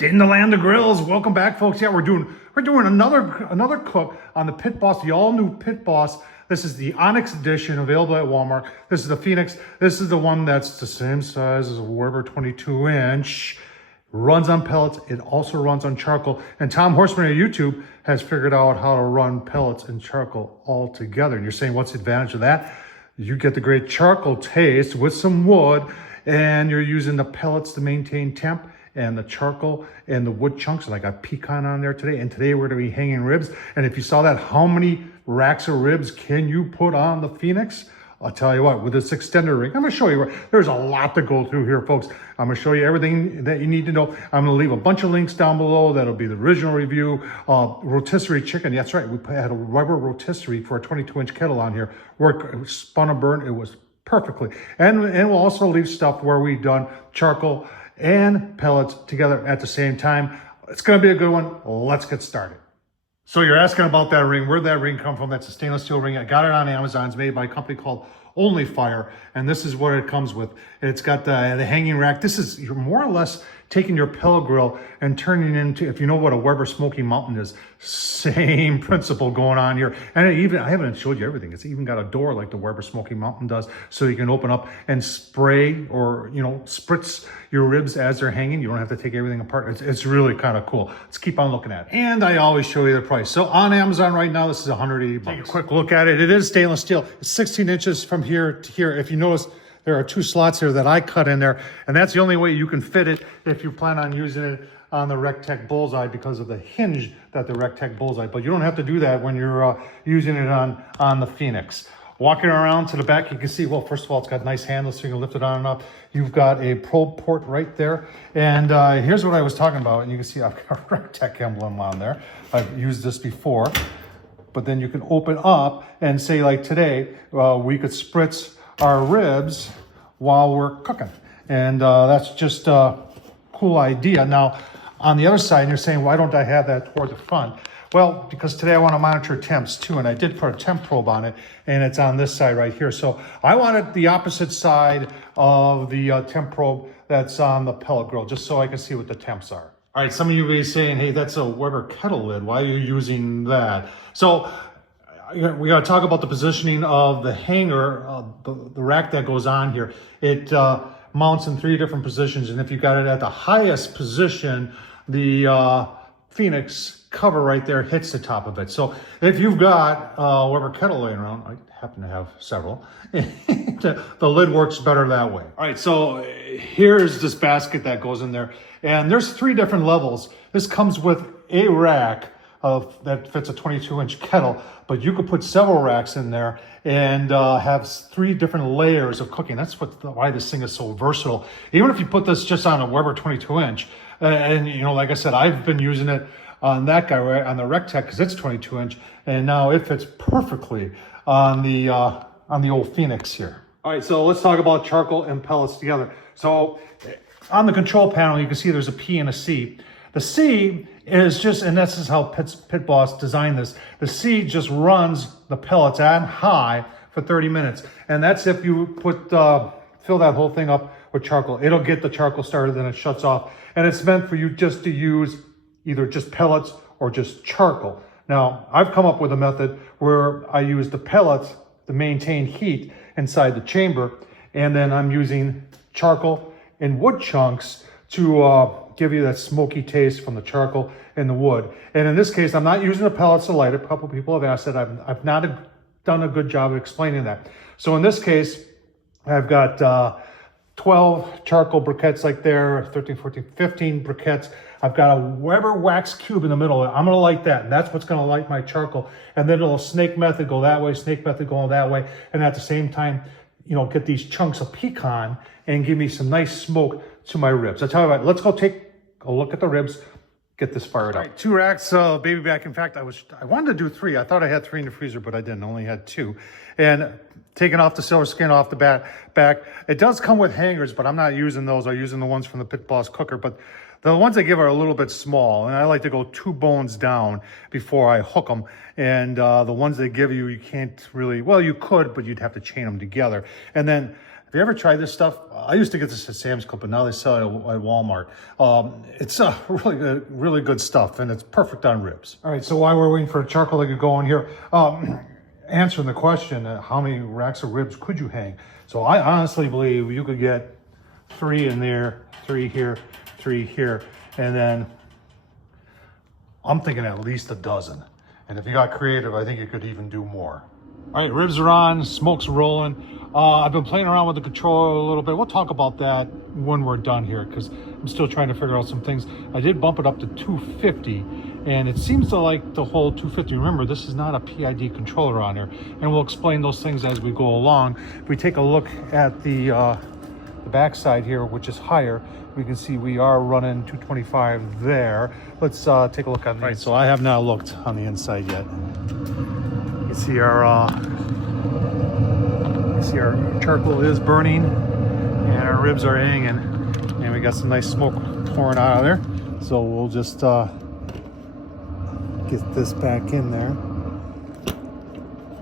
In the land of grills, welcome back, folks. Yeah, we're doing another cook on the Pitboss, the all new Pitboss. This is the Onyx edition, available at Walmart. This is the Phoenix. This is the one that's the same size as a Weber 22-inch. Runs on pellets. It also runs on charcoal. And Tom Horsman at YouTube has figured out how to run pellets and charcoal all together. And you're saying, what's the advantage of that? You get the great charcoal taste with some wood, and you're using the pellets to maintain temp, and the charcoal and the wood chunks. And I got pecan on there today. And today we're gonna be hanging ribs. And if you saw that, how many racks of ribs can you put on the Phoenix? I'll tell you what, with this extender ring, I'm gonna show you, there's a lot to go through here, folks. I'm gonna show you everything that you need to know. I'm gonna leave a bunch of links down below. That'll be the original review. Rotisserie chicken, that's right. We had a rubber rotisserie for a 22-inch kettle on here. Worked, it was spun and burned, it was perfectly. And we'll also leave stuff where we've done charcoal and pellets together at the same time. It's gonna be a good one. Let's get started. So you're asking about that ring. Where'd that ring come from? That's a stainless steel ring. I got it on Amazon. It's made by a company called Only Fire, and this is what it comes with. It's got the hanging rack. This is, you're more or less taking your pellet grill and turning it into, if you know what a Weber Smoky Mountain is, same principle going on here. And I haven't showed you everything. It's even got a door like the Weber Smoky Mountain does, so you can open up and spray or, spritz your ribs as they're hanging. You don't have to take everything apart. It's really kind of cool. Let's keep on looking at it. And I always show you the price. So on Amazon right now, this is $180. Take a quick look at it. It is stainless steel. It's 16 inches from here to here. If you notice, there are two slots here that I cut in there, and that's the only way you can fit it if you plan on using it on the Rectech Bullseye because of the hinge that the Rectech Bullseye, but you don't have to do that when you're using it on the Phoenix. Walking around to the back, you can see, well, first of all, it's got nice handles so you can lift it on and up. You've got a probe port right there. And here's what I was talking about. And you can see I've got a Rectech emblem on there. I've used this before. But then you can open up and say, like today, we could spritz our ribs while we're cooking. And that's just a cool idea. Now, on the other side, you're saying, why don't I have that toward the front? Well, because today I want to monitor temps too, and I did put a temp probe on it, and it's on this side right here. So I wanted the opposite side of the temp probe that's on the pellet grill, just so I can see what the temps are. All right, some of you may be saying, hey, that's a Weber kettle lid. Why are you using that? So we got to talk about the positioning of the hanger, the rack that goes on here. It mounts in 3 different positions, and if you got it at the highest position, the Phoenix cover right there hits the top of it. So if you've got Weber kettle laying around, I happen to have several, the lid works better that way. All right, so here's this basket that goes in there, and there's 3 different levels. This comes with a rack that fits a 22-inch kettle, but you could put several racks in there and have 3 different layers of cooking. That's why this thing is so versatile. Even if you put this just on a Weber 22-inch, and like I said, I've been using it on that guy, right, on the Rectech, because it's 22-inch, and now it fits perfectly on the old Phoenix here. All right, so let's talk about charcoal and pellets together. So on the control panel, you can see there's a P and a C. The C is just, and this is how Pitboss designed this, the C just runs the pellets on high for 30 minutes. And that's if you fill that whole thing up with charcoal. It'll get the charcoal started, then it shuts off. And it's meant for you just to use either just pellets or just charcoal. Now, I've come up with a method where I use the pellets to maintain heat inside the chamber, and then I'm using charcoal and wood chunks to give you that smoky taste from the charcoal and the wood. And in this case, I'm not using the pellets to light it. A couple people have asked that. I've not done a good job of explaining that. So in this case, I've got 12 charcoal briquettes like there, 13, 14, 15 briquettes. I've got a Weber wax cube in the middle. I'm gonna light that, and that's what's gonna light my charcoal. And then it'll snake method go that way, snake method going that way. And at the same time, get these chunks of pecan and give me some nice smoke to my ribs. I tell you what, let's go take a look at the ribs, get this fired up. Right, 2 racks of baby back. In fact, I wanted to do 3. I thought I had 3 in the freezer, but I didn't. I only had 2. And taking off the silver skin off the back. It does come with hangers, but I'm not using those. I'm using the ones from the Pitboss cooker. But the ones they give are a little bit small, and I like to go 2 bones down before I hook them. And the ones they give you, you can't really, well, you could, but you'd have to chain them together. And then Have you ever tried this stuff? I used to get this at Sam's Club, but now they sell it at Walmart. It's really good stuff, and it's perfect on ribs. All right, so while we're waiting for the charcoal to get going here, answering the question, how many racks of ribs could you hang? So I honestly believe you could get 3 in there, 3 here, 3 here, and then I'm thinking at least a dozen. And if you got creative, I think you could even do more. All right, ribs are on, smoke's rolling. I've been playing around with the controller a little bit. We'll talk about that when we're done here because I'm still trying to figure out some things. I did bump it up to 250 and it seems to like the whole 250. Remember, this is not a PID controller on there, and we'll explain those things as we go along. If we take a look at the backside here, which is higher, we can see we are running 225 there. Let's take a look on the inside. So I have not looked on the inside yet. You see our charcoal is burning and our ribs are hanging, and we got some nice smoke pouring out of there. So we'll just get this back in there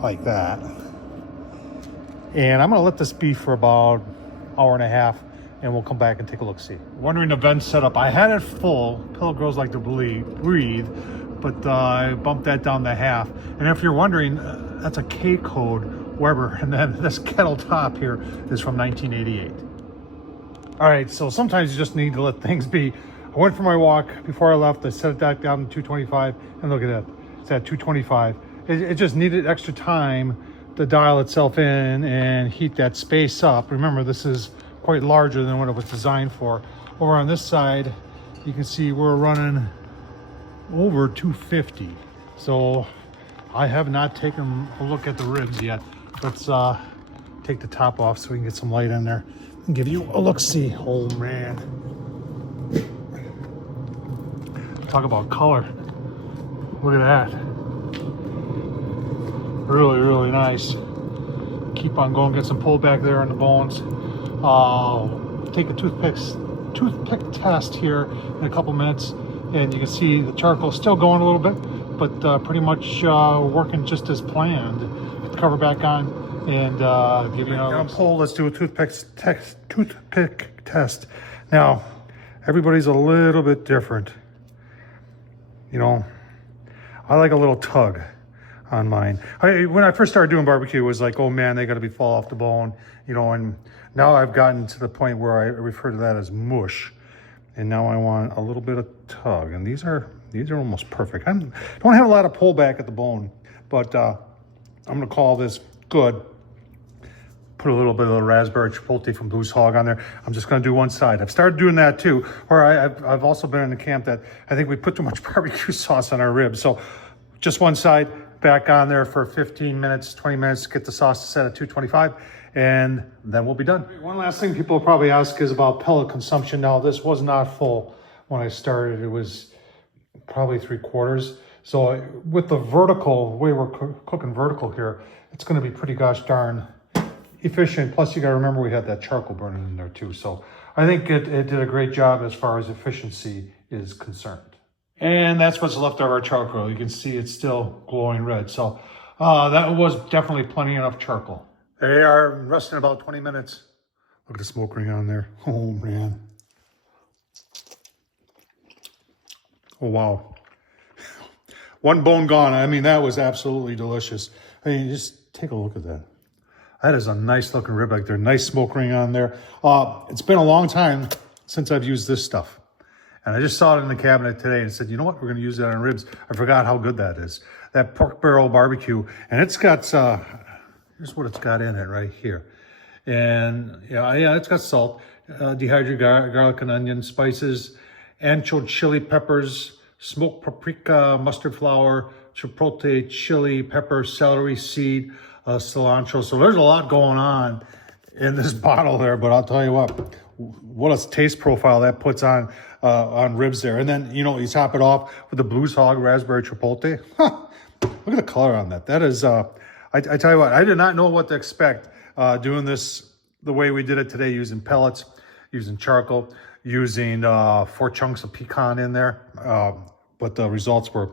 like that. And I'm gonna let this be for about an hour and a half, and we'll come back and take a look, see. Wondering the vent setup. I had it full. Pillow girls like to breathe, but I bumped that down to half. And if you're wondering, that's a K code Weber, and then this kettle top here is from 1988. All right, so sometimes you just need to let things be. I went for my walk before I left. I set it back down to 225, and look at that, it's at 225. It just needed extra time to dial itself in and heat that space up. Remember, this is quite larger than what it was designed for. Over on this side, you can see we're running over 250. So I have not taken a look at the ribs yet. Let's take the top off so we can get some light in there and give you a look-see. Oh man, talk about color. Look at that. Really nice. Keep on going, get some pull back there in the bones. Take a toothpick test here in a couple minutes, and you can see the charcoal still going a little bit, but pretty much working just as planned. Put the cover back on and give you another pull. Let's do a toothpick test. Now, everybody's a little bit different. You know, I like a little tug on mine. When I first started doing barbecue, it was like, oh man, they got to be fall off the bone, you know, and now I've gotten to the point where I refer to that as mush. And now I want a little bit of tug, and these are almost perfect. I don't have a lot of pullback at the bone, but I'm gonna call this good. Put a little bit of the raspberry chipotle from Blues Hog on there. I'm just gonna do one side. I've started doing that too, or I've also been in the camp that I think we put too much barbecue sauce on our ribs. So just one side, back on there for 15 minutes, 20 minutes, get the sauce set at 225, and then we'll be done. One last thing people will probably ask is about pellet consumption. Now, this was not full when I started. It was probably 3/4. So with the vertical, the way we're cooking vertical here, it's gonna be pretty gosh darn efficient. Plus you gotta remember we had that charcoal burning in there too. So I think it did a great job as far as efficiency is concerned. And that's what's left of our charcoal. You can see it's still glowing red. So that was definitely plenty enough charcoal. There they are, resting about 20 minutes. Look at the smoke ring on there. Oh man. Oh wow. One bone gone. I mean, that was absolutely delicious. I mean, just take a look at that. That is a nice looking rib back there. Nice smoke ring on there. It's been a long time since I've used this stuff. And I just saw it in the cabinet today and said, you know what, we're gonna use that on ribs. I forgot how good that is. That pork barrel barbecue. And it's got, here's what it's got in it right here. And yeah, it's got salt, dehydrated garlic and onion, spices, ancho chili peppers, smoked paprika, mustard flour, chipotle, chili, pepper, celery seed, cilantro. So there's a lot going on in this bottle there, but I'll tell you what a taste profile that puts on ribs there. And then, you know, you top it off with the Blues Hog raspberry chipotle. Look at the color on that. That is, I tell you what, I did not know what to expect doing this the way we did it today, using pellets, using charcoal, using 4 chunks of pecan in there. But the results were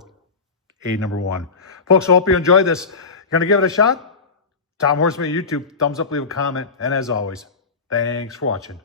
number 1. Folks, I hope you enjoyed this. You're going to give it a shot? Tom Horsman, YouTube. Thumbs up, leave a comment. And as always, Thanks for watching.